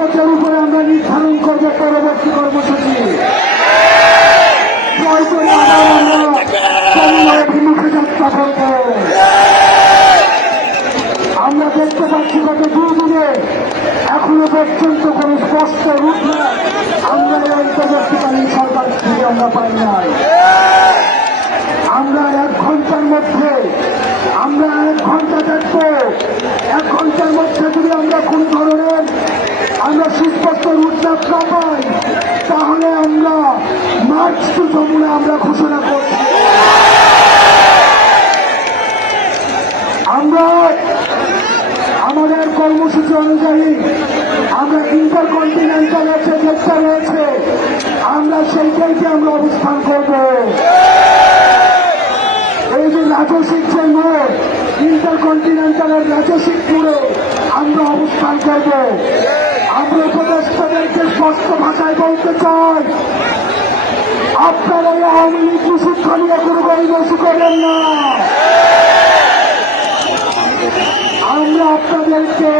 রাজপথের উপরে আমরা নির্ধারণ করব পরবর্তী কর্মসূচি। আমরা দেখতে পাচ্ছি গত দুদিনে এখনও পর্যন্ত কোন স্পষ্ট রূপ আমরা এই অন্তর্বর্তীকালীন সরকার থেকে আমরা পাই নাই। আমরা এক ঘণ্টার মধ্যে, আমরা এক ঘণ্টা দেখব। এক ঘণ্টার মধ্যে যদি আমরা কোন ধরনের না তাহলে আমরা মার্চ টু যমুনা আমরা ঘোষণা করছি। আমরা আমাদের কর্মসূচি অনুযায়ী আমরা ইন্টার কন্টিনেন্টালের যে চেষ্টা রয়েছে, আমরা সেইটাইতে আমরা অবস্থান করব। এই যে রাজসিক যে মোড় ইন্টার কন্টিনেন্টালের রাজসিক মোড়ে আমরা অবস্থান করব। স্পষ্ট ভাষায় বলতে চাই আপনারা আওয়ামী লীগ নিষিদ্ধ নিয়ে কোনো গরিবসি করবেন না। আমরা আপনাদেরকে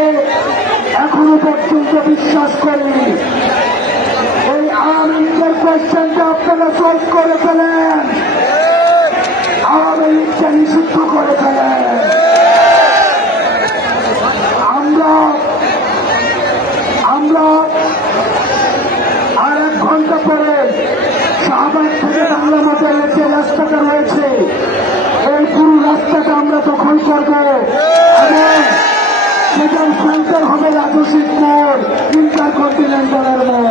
এখনও পর্যন্ত বিশ্বাস করি এই আওয়ামী লীগের কোয়েশ্চেনটা আপনারা সলভ করে ফেলেন। আওয়ামী লীগকে নিষিদ্ধ করে ফেলেন আমরা আমরা আর এক ঘণ্টা পরে শাহবাগ থেকে বাংলা মাজারের যে রাস্তাটা রয়েছে এই পুরো রাস্তাটা আমরা দখল করব। এবং সেটার সেন্টার হবে রাজশিবপুর ইন্টার কন্টিনেন্টালের মোড়